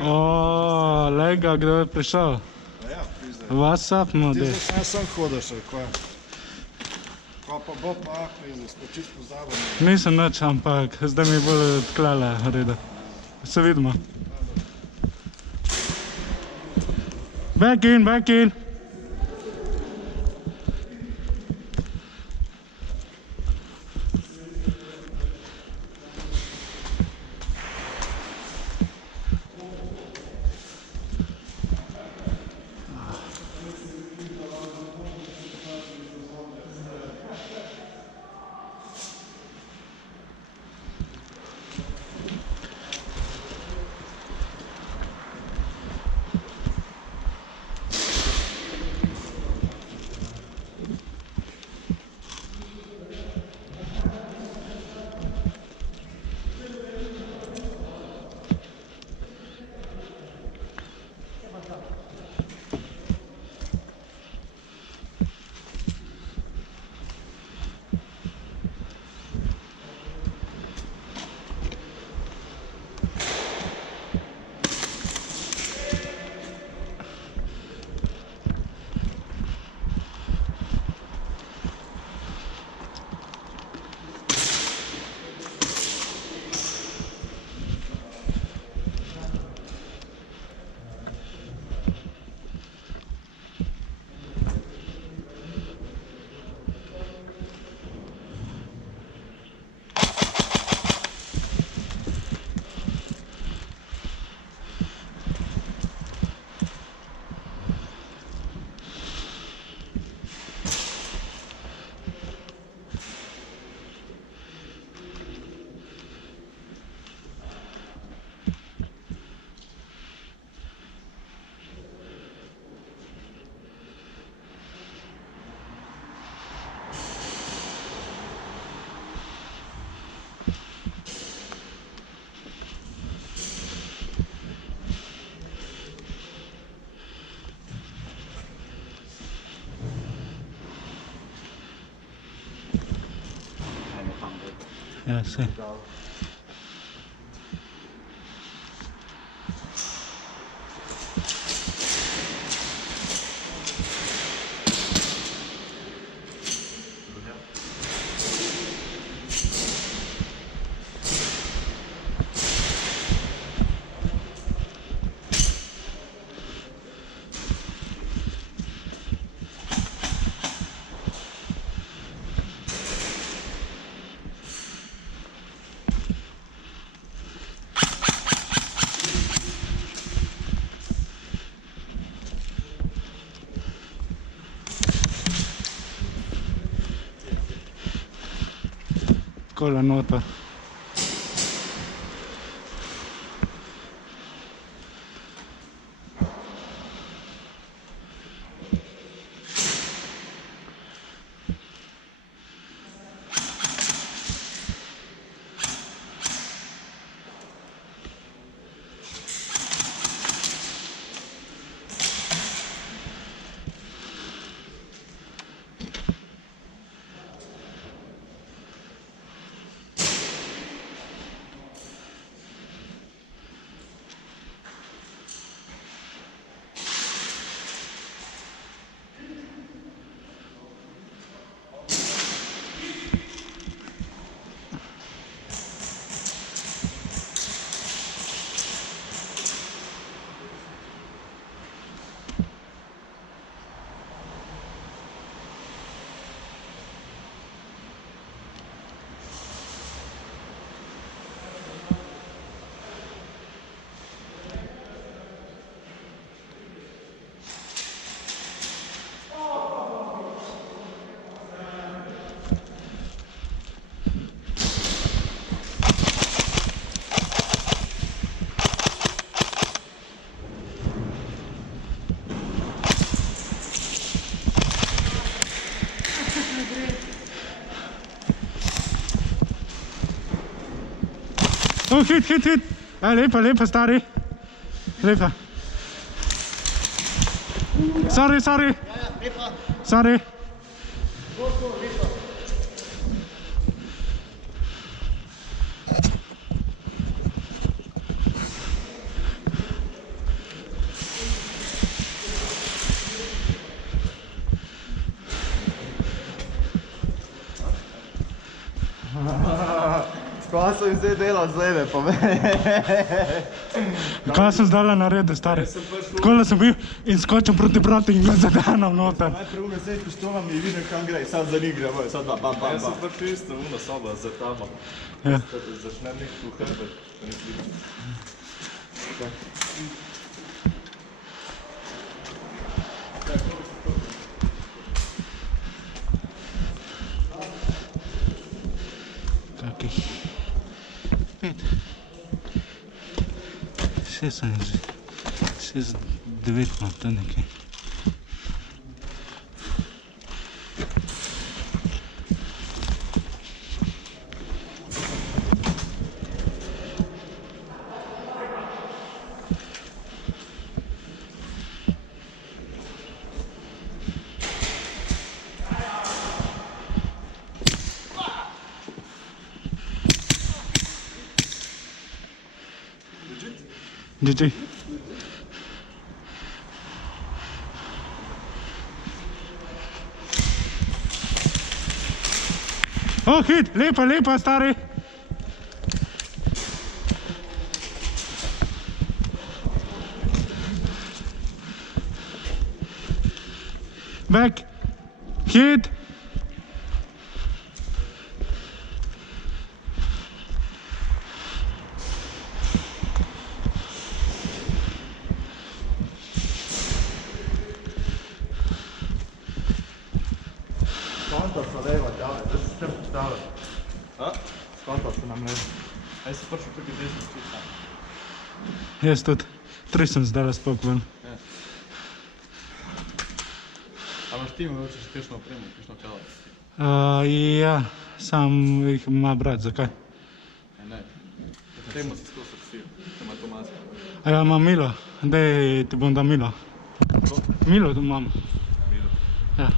O, lega, kdo je prišel? Ja, pizde. What's up, Ti mode? zdaj sam hodaš, ali kva? Kva pa bo pa, pizde, smo čisto pozabili. Nisem nič, ampak zdaj mi bo odklala, reda. Se vidimo. Back in, back in. Ja, se. Kola noter. Oh, hit, hit, hit. Lepa, lepa, stari. Lepa. Sorry, sorry. Sorry. Kaj sem zdaj delal z leve, pa me? Kaj sem zdaj naredil, stari? Takole sem bil in skočil proti bratu in ga zadanam noter. Najprej ume zdaj pištolami in vidim kam gre, sad za njih gremo, sad bam, bam, bam. Jaz sem prišel isto v eno sobo za tamo. Ja. Začne nek kuhati. Kakih 5, 6, 9, no, to nekaj. GG. Oh, hit, lepa, lepa, stari. Back, hit. Skonta so leva, djave, zdaj se tem postavljam. A? Skonta so nam leva. Jaz sem prišel tukaj desno čitam. Jaz tudi. 3 sem zdaj spok ven. A imaš ti mogoče še kakšno opremo, kakšno čelo? Ja, sam jih ima brat, zakaj? Ne. Temu si skozi akcijo, da ima to masko. A ja, imam Milo, daj ti bom da Milo. Milo tu imam. Milo. Ja.